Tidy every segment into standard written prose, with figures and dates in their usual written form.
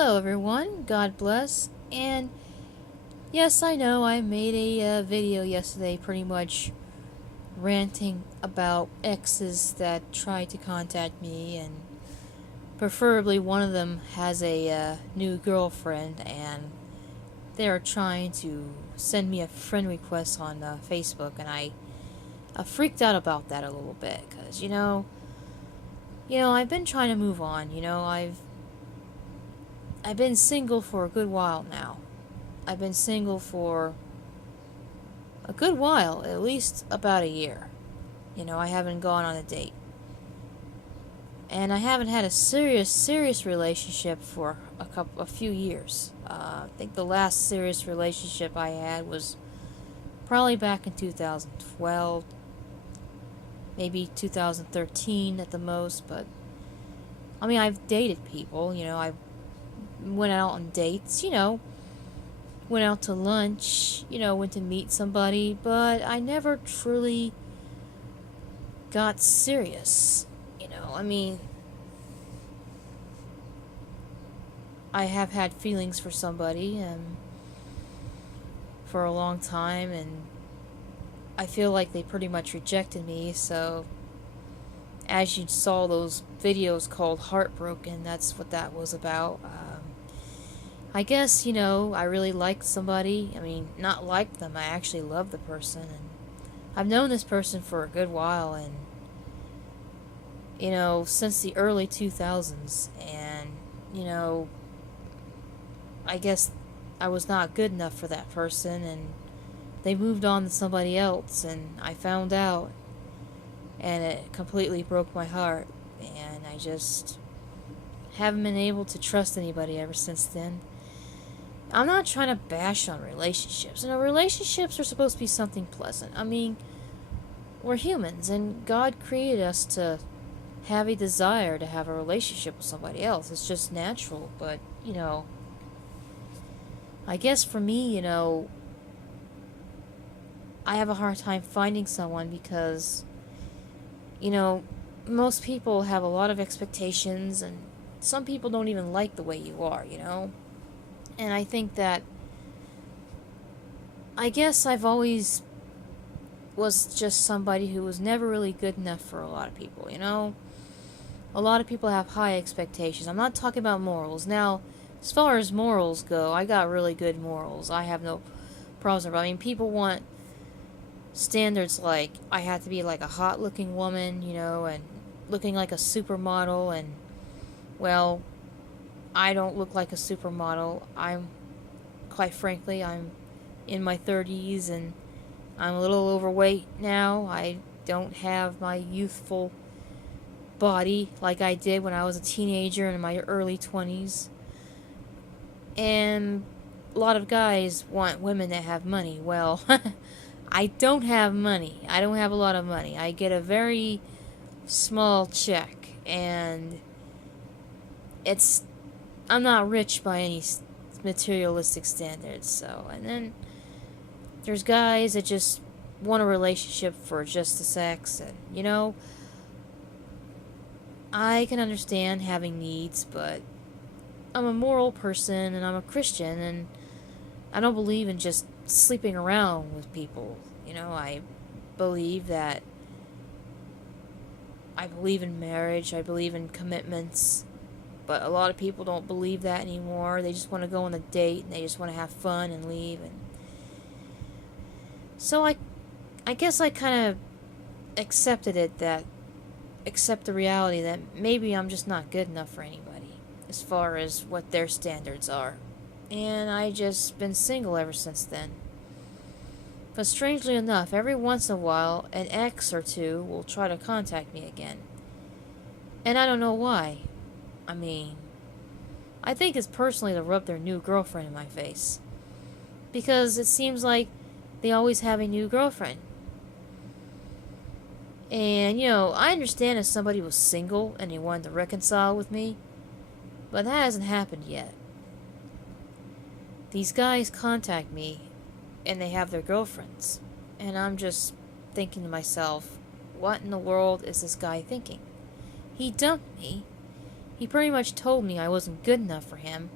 Hello, everyone. God bless. And yes, I know I made a video yesterday pretty much ranting about exes that tried to contact me, and preferably one of them has a new girlfriend, and they are trying to send me a friend request on Facebook, and I freaked out about that a little bit because I've been trying to move on. I've been single for a good while now. I've been single for a good while, at least about a year. I haven't gone on a date. And I haven't had a serious relationship for a few years. I think the last serious relationship I had was probably back in 2012, maybe 2013 at the most, but I mean, I've dated people, I went out on dates, went out to lunch, went to meet somebody, but I never truly got serious. I mean, I have had feelings for somebody for a long time, and I feel like they pretty much rejected me, so as you saw those videos called Heartbroken, that's what that was about. I guess, I really liked somebody. I mean, not liked them, I actually loved the person, and I've known this person for a good while, and, since the early 2000s, and, I guess I was not good enough for that person, and they moved on to somebody else, and I found out, and it completely broke my heart, and I just haven't been able to trust anybody ever since then. I'm not trying to bash on relationships. Relationships are supposed to be something pleasant. I mean, we're humans, and God created us to have a desire to have a relationship with somebody else. It's just natural, but, I guess for me, I have a hard time finding someone because, most people have a lot of expectations, and some people don't even like the way you are, And I think that, I guess I've always was just somebody who was never really good enough for a lot of people, A lot of people have high expectations. I'm not talking about morals. Now, as far as morals go, I got really good morals. I have no problems with it. I mean, people want standards like I have to be like a hot looking woman, and looking like a supermodel, and, well, I don't look like a supermodel. Quite frankly, I'm in my 30s, and I'm a little overweight now. I don't have my youthful body like I did when I was a teenager in my early 20s. And a lot of guys want women that have money. Well, I don't have money. I don't have a lot of money. I get a very small check, and I'm not rich by any materialistic standards. So, and then there's guys that just want a relationship for just the sex, and I can understand having needs, but I'm a moral person, and I'm a Christian, and I don't believe in just sleeping around with people. I believe that I believe in marriage, I believe in commitments, but a lot of people don't believe that anymore. They just want to go on a date, and they just want to have fun and leave, and so I guess I kind of accepted the reality that maybe I'm just not good enough for anybody as far as what their standards are. And I just been single ever since then. But strangely enough, every once in a while, an ex or two will try to contact me again. And I don't know why. I mean, I think it's personally to rub their new girlfriend in my face. Because it seems like they always have a new girlfriend. And, I understand if somebody was single and they wanted to reconcile with me, but that hasn't happened yet. These guys contact me, and they have their girlfriends, and I'm just thinking to myself, what in the world is this guy thinking? He dumped me. He pretty much told me I wasn't good enough for him,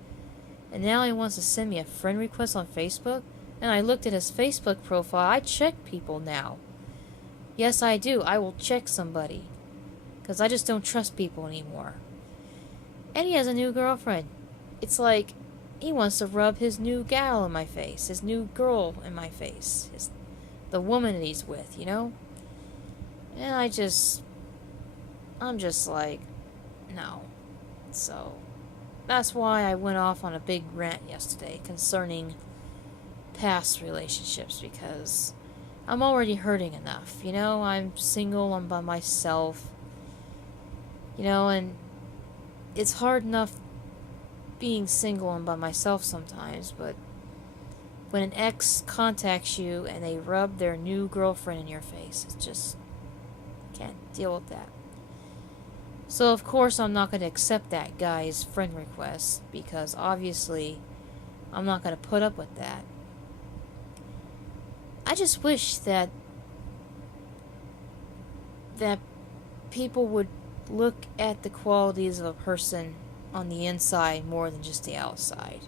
And now he wants to send me a friend request on Facebook? And I looked at his Facebook profile. I check people now. Yes, I do. I will check somebody. Because I just don't trust people anymore. And he has a new girlfriend. It's like he wants to rub his new gal in my face. His new girl in my face. The woman that he's with, you know? And I'm just like, no. So, that's why I went off on a big rant yesterday concerning past relationships, because I'm already hurting enough, you know? I'm single, I'm by myself, you know, and it's hard enough being single and by myself sometimes, but when an ex contacts you and they rub their new girlfriend in your face, it's just, can't deal with that. So of course I'm not going to accept that guy's friend request, because obviously I'm not going to put up with that. I just wish that people would look at the qualities of a person on the inside more than just the outside.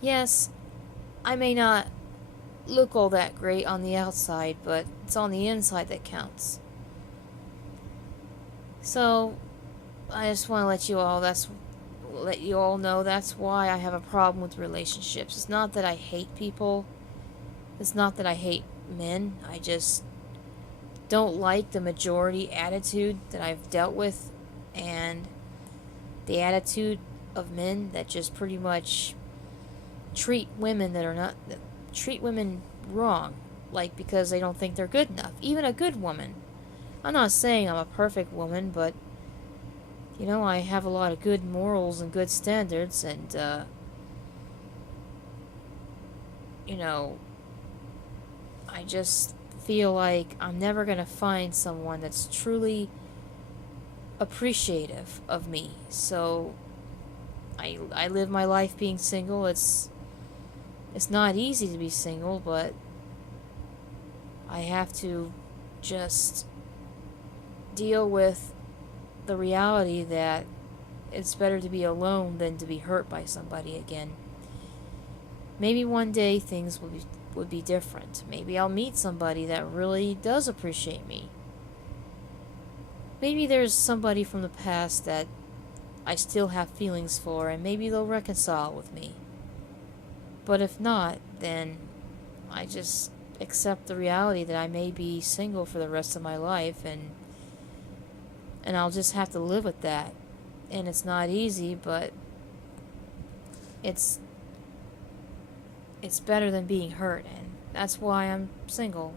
Yes, I may not look all that great on the outside, but it's on the inside that counts. So, I just want to let you all know that's why I have a problem with relationships. It's not that I hate people. It's not that I hate men. I just don't like the majority attitude that I've dealt with, and the attitude of men that just pretty much treat women wrong, like because they don't think they're good enough. Even a good woman. I'm not saying I'm a perfect woman, but you know, I have a lot of good morals and good standards, and you know, I just feel like I'm never going to find someone that's truly appreciative of me. So I live my life being single. It's not easy to be single, but I have to just deal with the reality that it's better to be alone than to be hurt by somebody again. Maybe one day things would be different. Maybe I'll meet somebody that really does appreciate me. Maybe there's somebody from the past that I still have feelings for, and maybe they'll reconcile with me. But if not, then I just accept the reality that I may be single for the rest of my life, and I'll just have to live with that. And it's not easy, but it's better than being hurt, and that's why I'm single.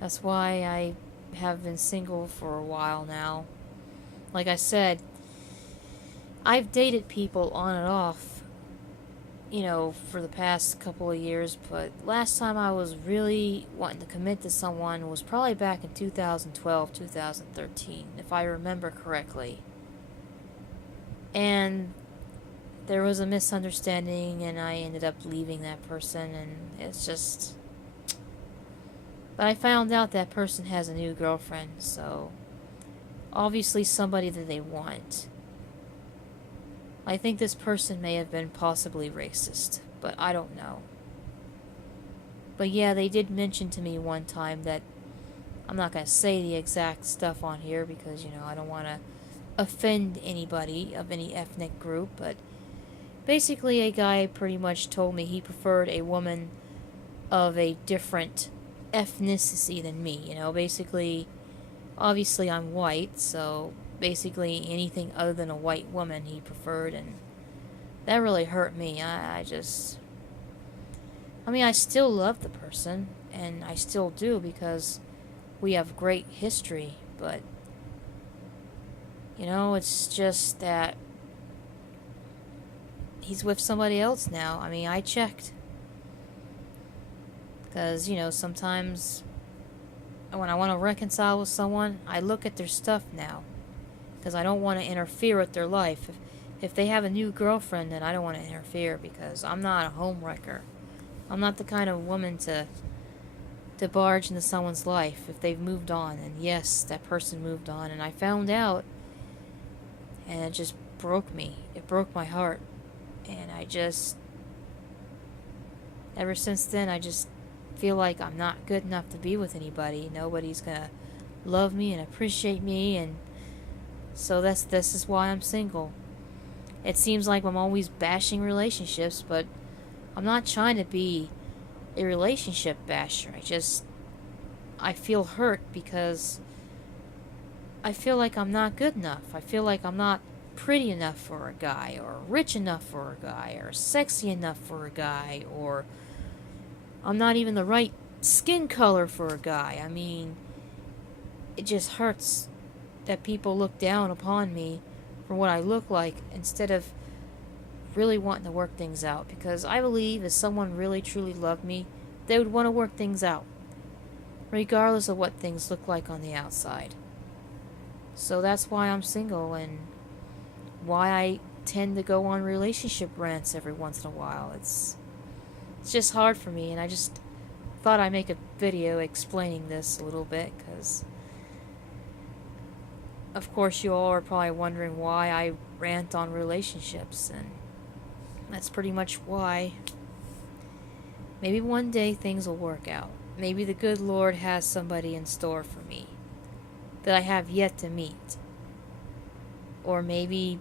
That's why I have been single for a while now. Like I said, I've dated people on and off, you know, for the past couple of years, but last time I was really wanting to commit to someone was probably back in 2012, 2013, if I remember correctly. And there was a misunderstanding, and I ended up leaving that person, and it's just... But I found out that person has a new girlfriend, so obviously somebody that they want. I think this person may have been possibly racist, but I don't know. But yeah, they did mention to me one time that... I'm not going to say the exact stuff on here because, you know, I don't want to offend anybody of any ethnic group, but basically a guy pretty much told me he preferred a woman of a different ethnicity than me, you know, basically, obviously I'm white, so basically anything other than a white woman he preferred, and that really hurt me. I mean, I still love the person, and I still do because we have great history, but, you know, it's just that he's with somebody else now. I mean, I checked. Because, you know, sometimes when I want to reconcile with someone, I look at their stuff now. Because I don't want to interfere with their life. If they have a new girlfriend, then I don't want to interfere because I'm not a homewrecker. I'm not the kind of woman to barge into someone's life if they've moved on. And yes, that person moved on. And I found out, and it just broke me. It broke my heart. And ever since then, I just feel like I'm not good enough to be with anybody. Nobody's gonna love me and appreciate me, and so this is why I'm single. It seems like I'm always bashing relationships, but I'm not trying to be a relationship basher. I feel hurt because I feel like I'm not good enough. I feel like I'm not pretty enough for a guy, or rich enough for a guy, or sexy enough for a guy, or I'm not even the right skin color for a guy. I mean, it just hurts that people look down upon me for what I look like instead of really wanting to work things out. Because I believe if someone really truly loved me, they would want to work things out, regardless of what things look like on the outside. So that's why I'm single, and why I tend to go on relationship rants every once in a while. It's just hard for me, and I just thought I'd make a video explaining this a little bit, because of course you all are probably wondering why I rant on relationships, and that's pretty much why. Maybe one day things will work out. Maybe the good Lord has somebody in store for me that I have yet to meet. Or maybe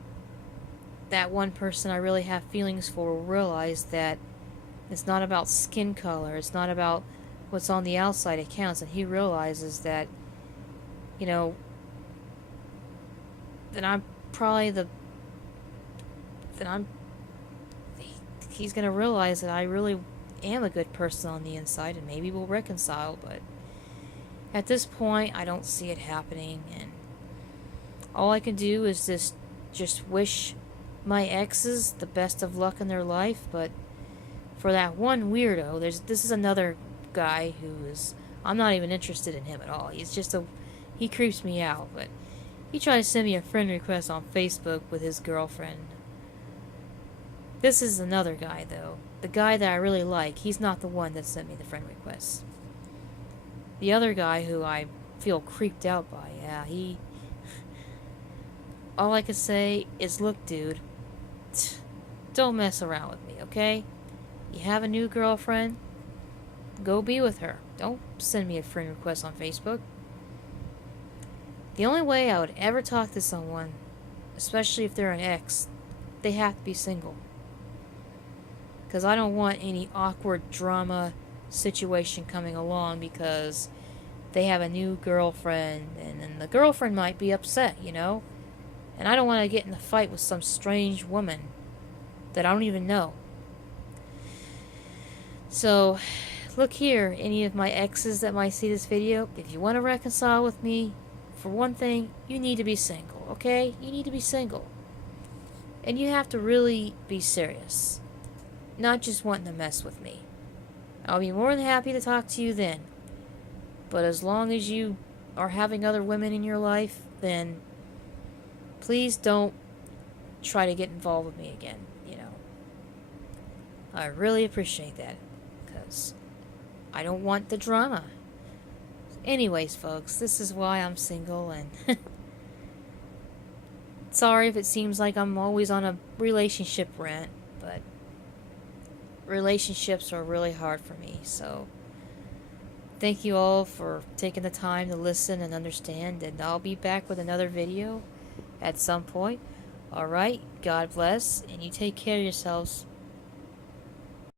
that one person I really have feelings for will realize that it's not about skin color, it's not about what's on the outside that counts, and he realizes that, you know, that I'm probably he's gonna realize that I really am a good person on the inside, and maybe we'll reconcile. But at this point, I don't see it happening, and all I can do is just wish my exes the best of luck in their life. But for that one weirdo, this is another guy I'm not even interested in him at all. He creeps me out. But he tried to send me a friend request on Facebook with his girlfriend. This is another guy, though. The guy that I really like, he's not the one that sent me the friend request. The other guy who I feel creeped out by, yeah, all I can say is, look, dude, don't mess around with me, okay? You have a new girlfriend? Go be with her. Don't send me a friend request on Facebook. The only way I would ever talk to someone, especially if they're an ex, they have to be single. Because I don't want any awkward drama situation coming along because they have a new girlfriend, and then the girlfriend might be upset, you know? And I don't want to get in a fight with some strange woman that I don't even know. So, look here, any of my exes that might see this video, if you want to reconcile with me, for one thing, you need to be single, okay? You need to be single. And you have to really be serious. Not just wanting to mess with me. I'll be more than happy to talk to you then. But as long as you are having other women in your life, then please don't try to get involved with me again, you know. I really appreciate that, because I don't want the drama. Anyways, folks, this is why I'm single, and sorry if it seems like I'm always on a relationship rant, but relationships are really hard for me. So thank you all for taking the time to listen and understand, and I'll be back with another video at some point. Alright, God bless, and you take care of yourselves.